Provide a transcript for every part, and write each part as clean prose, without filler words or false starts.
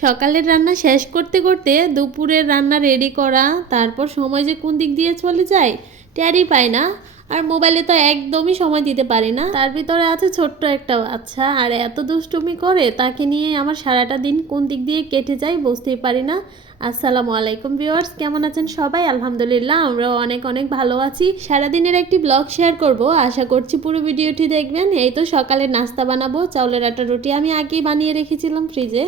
সকালের রান্না শেষ করতে করতে দুপুরের রান্না রেডি করা, তারপর সময় যে কোন দিক দিয়ে চলে যায় টেরই পাই না। আর মোবাইলে তো একদমই সময় দিতে পারি না, তার ভিতরে আছে ছোট্ট একটা বাচ্চা আর এত দুষ্টুমি করে, তাকে নিয়ে আমার সারাটা দিন কোন দিক দিয়ে কেটে যায় বুঝতেই পারি না। আসসালামু আলাইকুম ভিউয়ার্স, কেমন আছেন সবাই? আলহামদুলিল্লাহ আমরাও অনেক অনেক ভালো আছি। সারাদিনের একটি ব্লগ শেয়ার করব, আশা করছি পুরো ভিডিওটি দেখবেন। এই তো সকালে নাস্তা বানাবো, চাউলের আটা রুটি আমি আগেই বানিয়ে রেখেছিলাম ফ্রিজে,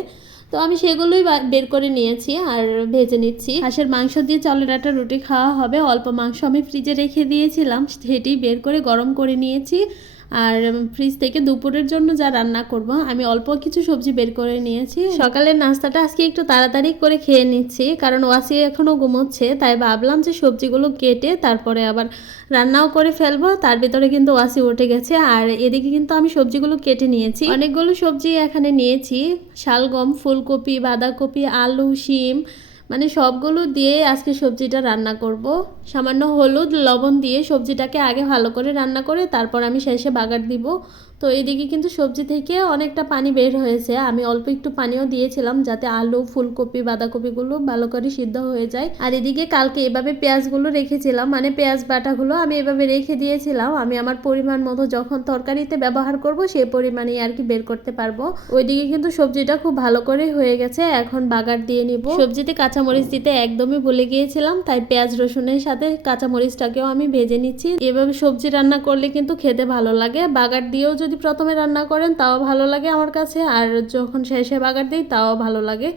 তো আমি সেগুলোই বের করে নিয়েছি আর ভেজে নিচ্ছি। হাঁসের মাংস দিয়ে চালের আটা রুটি খাওয়া হবে, অল্প মাংস আমি ফ্রিজে রেখে দিয়েছিলাম, সেটি বের করে গরম করে নিয়েছি। আর ফ্রিজ থেকে দুপুরের জন্য যা রান্না করব আমি অল্প কিছু সবজি বের করে নিয়েছি। সকালের নাস্তাটা আজকে একটু তাড়াতাড়ি করে খেয়ে নিচ্ছি, কারণ ওয়াসি এখনও ঘুমোচ্ছে, তাই ভাবলাম যে সবজিগুলো কেটে তারপরে আবার রান্নাও করে ফেলবো। তার ভিতরে কিন্তু ওয়াসি উঠে গেছে আর এদিকে কিন্তু আমি সবজিগুলো কেটে নিয়েছি। অনেকগুলো সবজি এখানে নিয়েছি, শালগম, ফুলকপি, বাঁধাকপি, আলু, শিম, মানে সবগুলো দিয়ে আজকে সবজিটা রান্না করব। সামান্য হলুদ লবণ দিয়ে সবজিটাকে আগে ভালো করে রান্না করে তারপর আমি শেষে বাগার দিব। তো এদিকে কিন্তু সবজি থেকে অনেকটা পানি বের হয়েছে, আমি অল্প একটু পানিও দিয়েছিলাম যাতে আলু, ফুলকপি, বাঁধাকপিগুলো ভালো করে সিদ্ধ হয়ে যায়। আর এদিকে কালকে এভাবে পেঁয়াজগুলো রেখেছিলাম, মানে পেঁয়াজ বাটাগুলো আমি এভাবে রেখে দিয়েছিলাম, আমি আমার পরিমাণ মতো যখন তরকারিতে ব্যবহার করব সেই পরিমাণেই আর কি বের করতে পারবো। ওইদিকে কিন্তু সবজিটা খুব ভালো করে হয়ে গেছে, এখন বাগার দিয়ে নিব। সবজিতে কাঁচামরিচ দিতে একদমই ভুলে গিয়েছিলাম, তাই পেঁয়াজ রসুনের সাথে কাঁচামরিচটাকেও আমি ভেজে নিচ্ছি। এভাবে সবজি রান্না করলে কিন্তু খেতে ভালো লাগে, বাগার দিয়েও যদি প্রথমে রান্না করেন তাও ভালো লাগে আমার কাছে, আর যখন শেষে বাগার দিই তাও ভালো লাগে।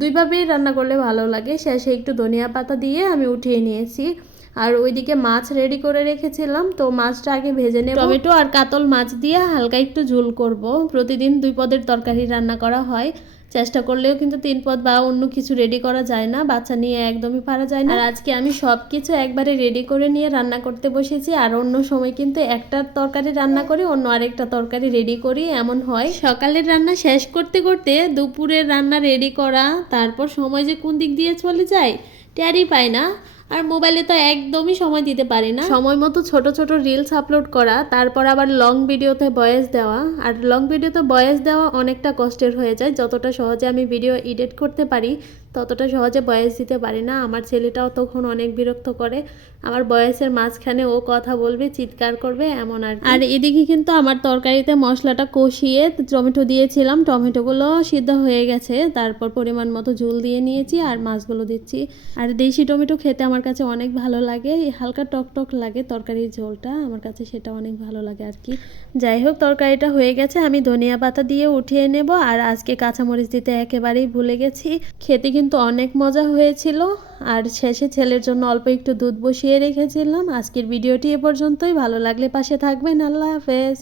দুইভাবেই রান্না করলে ভালো লাগে। শেষে একটু ধনিয়া পাতা দিয়ে আমি উঠিয়ে নিয়েছি। আর ওইদিকে মাছ রেডি করে রেখেছিলাম, তো মাছটা আগে ভেজে নেব। টমেটো আর কাতল মাছ দিয়ে হালকা একটু ঝোল করব। প্রতিদিন 2 পদের তরকারি রান্না করা হয়, চেষ্টা করলেও কিন্তু 3 পদ বা অন্য কিছু রেডি করা যায় না, বাচ্চা নিয়ে একদমই পারা যায় না। আর আজকে আমি সব কিছু একবারে রেডি করে নিয়ে রান্না করতে বসেছি, আর অন্য সময় কিন্তু একটা তরকারি রান্না করি, অন্য আরেকটা তরকারি রেডি করি, এমন হয়। সকালের রান্না শেষ করতে করতে দুপুরের রান্না রেডি করা, তারপর সময় যে কোন দিক দিয়ে চলে যায় টেরই পাই না। আর মোবাইলে তো একদমই সময় দিতে পারি না। সময় মতো ছোট ছোট রিলস আপলোড করা, তারপর আবার লং ভিডিওতে ভয়েস দেওয়া, আর লং ভিডিওতে ভয়েস দেওয়া অনেকটা কষ্টের হয়ে যায়। যতটা সহজে আমি ভিডিও এডিট করতে পারি ততটা সহজে ভয়েস দিতে পারি না। আমার ছেলেটাও তখন অনেক বিরক্ত করে, আমার ভয়েসের মাঝখানে ও কথা বলবে, চিৎকার করবে, এমন আর। আর এদিকে কিন্তু আমার তরকারিতে মশলাটা কষিয়ে টমেটো দিয়েছিলাম, টমেটোগুলো সিদ্ধ হয়ে গেছে, তারপর পরিমাণ মতো ঝোল দিয়ে নিয়েছি আর মাছগুলো দিচ্ছি। আর দেশি টমেটো খেতে আমার কাছে অনেক ভালো লাগে, হালকা টক টক লাগে তরকারির ঝোলটা, আমার কাছে সেটা অনেক ভালো লাগে আর কি। যাই হোক, তরকারিটা হয়ে গেছে, আমি ধনিয়া পাতা দিয়ে উঠিয়ে নেব। আর আজকে কাঁচামরিচ দিতে একেবারেই ভুলে গেছি। খেতে কিন্তু অনেক মজা হয়েছিল। আর শেষে ছেলের জন্য অল্প একটু দুধ বসিয়ে রেখেছিলাম। আজকের ভিডিওটি এ পর্যন্তই, ভালো লাগলে পাশে থাকবেন। আল্লাহ হাফেজ।